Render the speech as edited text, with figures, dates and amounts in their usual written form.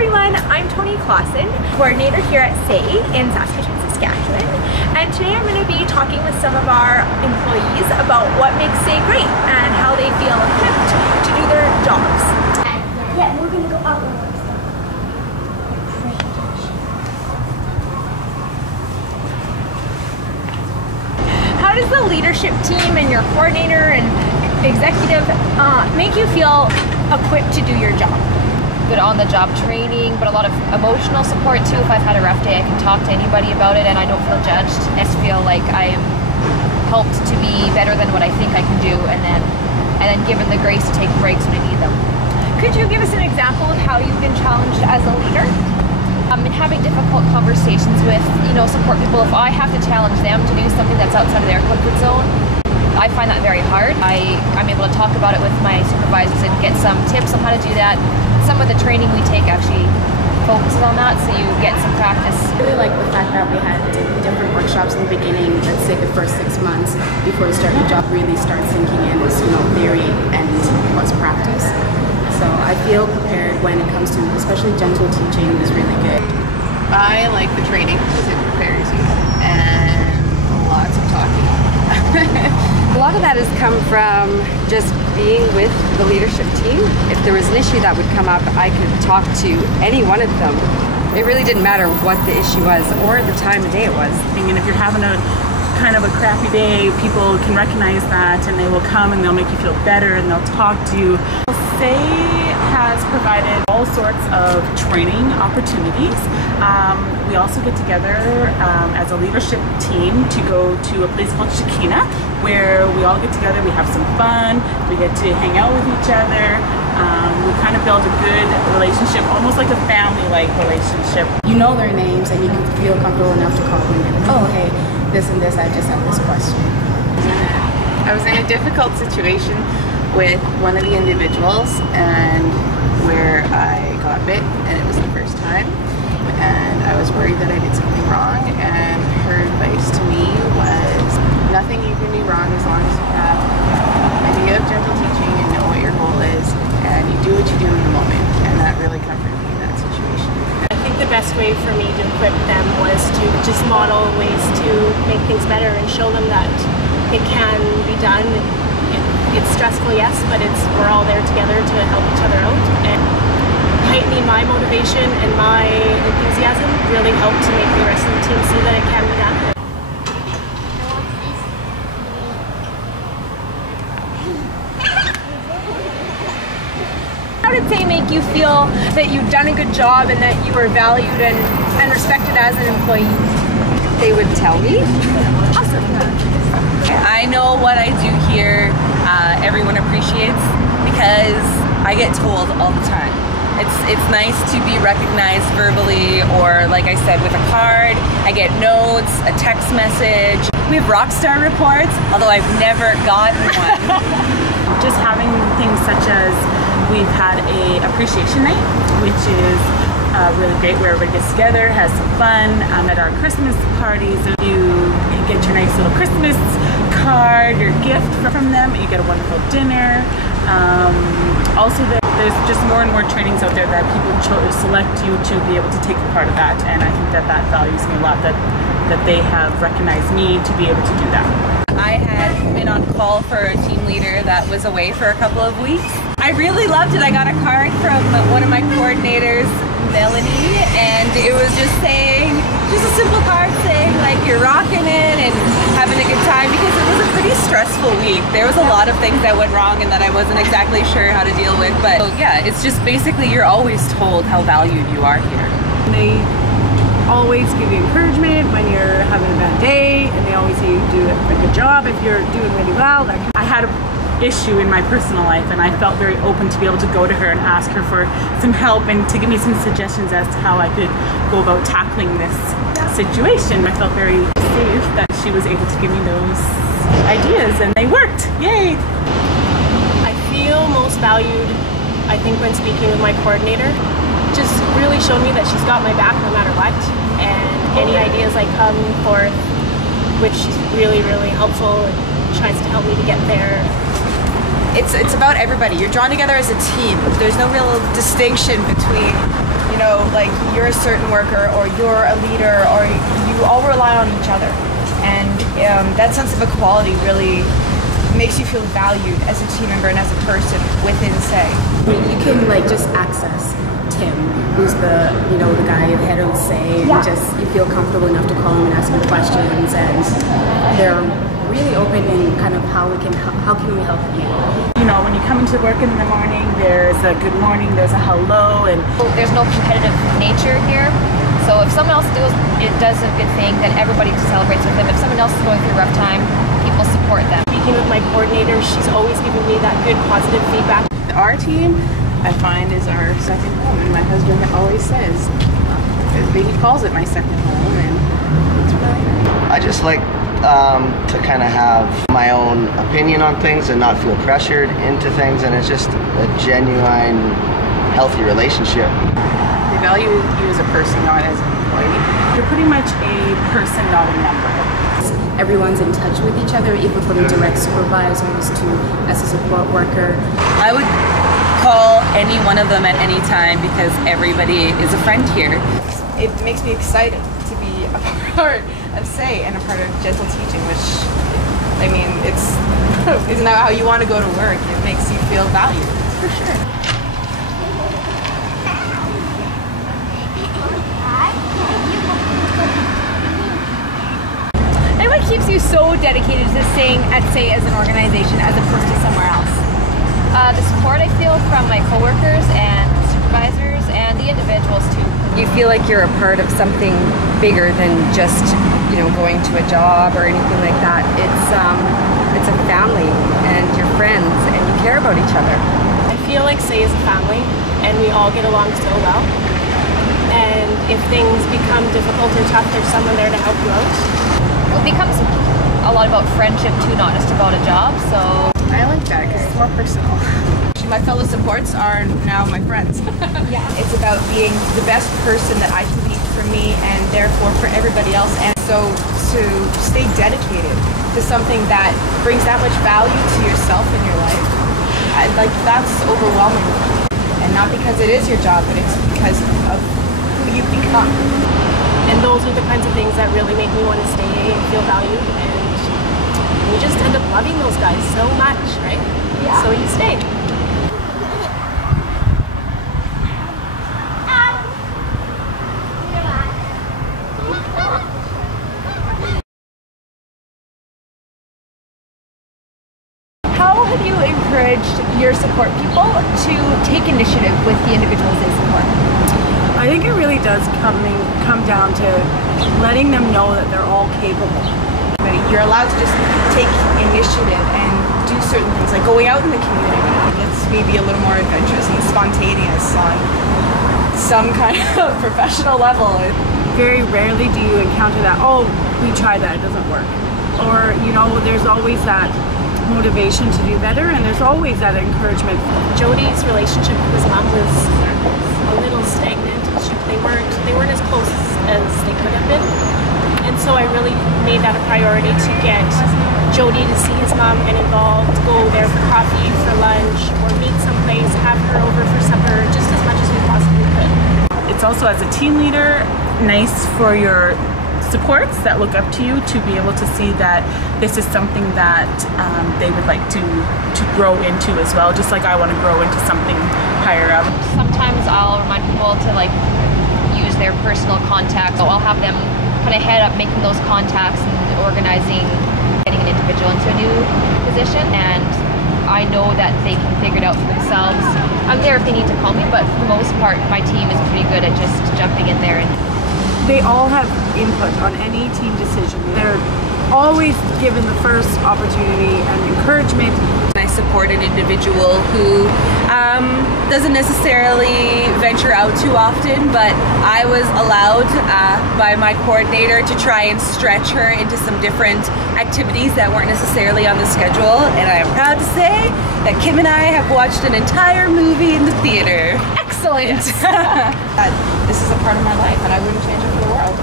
everyone, I'm Toni Clausen, coordinator here at SAY in Saskatoon, Saskatchewan, and today I'm going to be talking with some of our employees about what makes SAY great and how they feel equipped to do their jobs. Yeah, we're going to go out. How does the leadership team and your coordinator and executive make you feel equipped to do your job? Good on-the-job training, but a lot of emotional support too. If I've had a rough day, I can talk to anybody about it and I don't feel judged. I just feel like I'm helped to be better than what I think I can do, and then given the grace to take breaks when I need them. Could you give us an example of how you've been challenged as a leader? In having difficult conversations with, support people. If I have to challenge them to do something that's outside of their comfort zone, I find that very hard. I'm able to talk about it with my supervisors and get some tips on how to do that. Some of the training we take actually focuses on that, so you get some practice. I really like the fact that we had different workshops in the beginning. Let's say the first 6 months before you start your job really starts sinking in this, theory and what's practice. So I feel prepared when it comes to, especially gentle teaching is really good. I like the training because it prepares you, and lots of talking. A lot of that has come from just being with the leadership team. If there was an issue that would come up, I could talk to any one of them. It really didn't matter what the issue was or the time of day it was. And if you're having a kind of a crappy day, people can recognize that and they will come and they'll make you feel better and they'll talk to you. SAY has provided all sorts of training opportunities. We also get together as a leadership team to go to a place called Shekina, where we all get together, we have some fun, we get to hang out with each other. We kind of build a good relationship, almost like a family-like relationship. You know their names and you can feel comfortable enough to call them and oh hey, this and this, I just have this question. I was in a difficult situation with one of the individuals, and where I got bit, and it was the first time, and I was worried that I did something wrong, and her advice to me was nothing you can do wrong as long as you have an idea of gentle teaching and know what your goal is, and you do what you do in the moment, and that really comforted me in that situation. I think the best way for me to equip them was to just model ways to make things better and show them that it can be done. It's stressful, yes, but we're all there together to help each other out. And heightening my motivation and my enthusiasm really helped to make the rest of the team see that it can be done. How did SAY make you feel that you've done a good job and that you were valued and respected as an employee? They would tell me. Awesome. I know what I do here, everyone appreciates, because I get told all the time. It's nice to be recognized verbally, or like I said, with a card. I get notes, a text message. We have Rockstar reports, although I've never gotten one. Just having things such as we've had a appreciation night, which is really great, where everybody gets together, has some fun. At our Christmas parties, you get your nice little Christmas card or gift from them. You get a wonderful dinner. Also, there's just more and more trainings out there that people select you to be able to take a part of that, and I think that values me a lot, that they have recognized me to be able to do that. I had been on call for a team leader that was away for a couple of weeks. I really loved it. I got a card from one of my coordinators, Melanie, and it was just a simple card saying like you're rocking it and having a good time, because it was a pretty stressful week. There was a lot of things that went wrong and that I wasn't exactly sure how to deal with, but yeah, it's just basically you're always told how valued you are here. They always give you encouragement when you're having a bad day, and they always say you do a good job if you're doing really well. I had an issue in my personal life, and I felt very open to be able to go to her and ask her for some help and to give me some suggestions as to how I could go about tackling this situation. I felt very safe that she was able to give me those ideas, and they worked. Yay! I feel most valued, I think, when speaking with my coordinator. Just really showed me that she's got my back no matter what, and any ideas I come forth, which she's really, really helpful and tries to help me to get there. It's about everybody. You're drawn together as a team. There's no real distinction between You know, like you're a certain worker or you're a leader or you all rely on each other. And that sense of equality really makes you feel valued as a team member and as a person within SAY. You can like just access Tim, who's the guy head of SAY, and just you feel comfortable enough to call him and ask him questions, and they're really open in kind of how can we help you. You know, when you come into work in the morning, there's a good morning, there's a hello, and there's no competitive nature here. So if someone else does a good thing, then everybody celebrates with them. If someone else is going through a rough time, people support them. Speaking with my coordinator, she's always giving me that good positive feedback. Our team, I find, is our second home, and my husband always says, he calls it my second home, and it's really nice. I just like to kind of have my own opinion on things and not feel pressured into things, and it's just a genuine, healthy relationship. They value you as a person, not as an employee. You're pretty much a person, not a number. Everyone's in touch with each other, even from direct supervisors to as a support worker. I would call any one of them at any time because everybody is a friend here. It makes me excited to be a part of SAY and a part of Gentle Teaching, which, I mean, isn't that how you want to go to work? It makes you feel valued, for sure. And what keeps you so dedicated to staying at SAY as an organization as opposed to somewhere else? The support I feel from my coworkers and supervisors and the individuals too. You feel like you're a part of something bigger than just, going to a job or anything like that. It's a family and your friends and you care about each other. I feel like SAY is a family and we all get along so well. And if things become difficult or tough, there's someone there to help you out. It becomes a lot about friendship too, not just about a job, so... I like that because it's more personal. My fellow supports are now my friends. Yeah. It's about being the best person that I can be for me and therefore for everybody else. And so to stay dedicated to something that brings that much value to yourself in your life, that's overwhelming. And not because it is your job, but it's because of who you become. And those are the kinds of things that really make me want to stay and feel valued. And you just end up loving those guys so much, right? Yeah. So you stay. How have you encouraged your support people to take initiative with the individuals they support? I think it really does come down to letting them know that they're all capable. You're allowed to just take initiative and do certain things, like going out in the community. Let's maybe a little more adventurous and spontaneous on some kind of professional level. Very rarely do you encounter that, oh, we tried that, it doesn't work. Or, there's always that motivation to do better, and there's always that encouragement. Jody's relationship with his mom was a little stagnant. They weren't as close as they could have been. And so I really made that a priority to get Jody to see his mom, get involved, go there for coffee, for lunch, or meet someplace, have her over for supper, just as much as we possibly could. It's also, as a team leader, nice for your supports that look up to you to be able to see that this is something that they would like to grow into as well, just like I want to grow into something higher up. Sometimes I'll remind people to use their personal contacts, so I'll have them kind of head up making those contacts and organizing, getting an individual into a new position, and I know that they can figure it out for themselves. I'm there if they need to call me, but for the most part my team is pretty good at just jumping in there. And they all have input on any team decision. They're always given the first opportunity and encouragement. I support an individual who doesn't necessarily venture out too often, but I was allowed by my coordinator to try and stretch her into some different activities that weren't necessarily on the schedule, and I am proud to say that Kim and I have watched an entire movie in the theater. Excellent! Yes. This is a part of my life and I wouldn't change it for the world.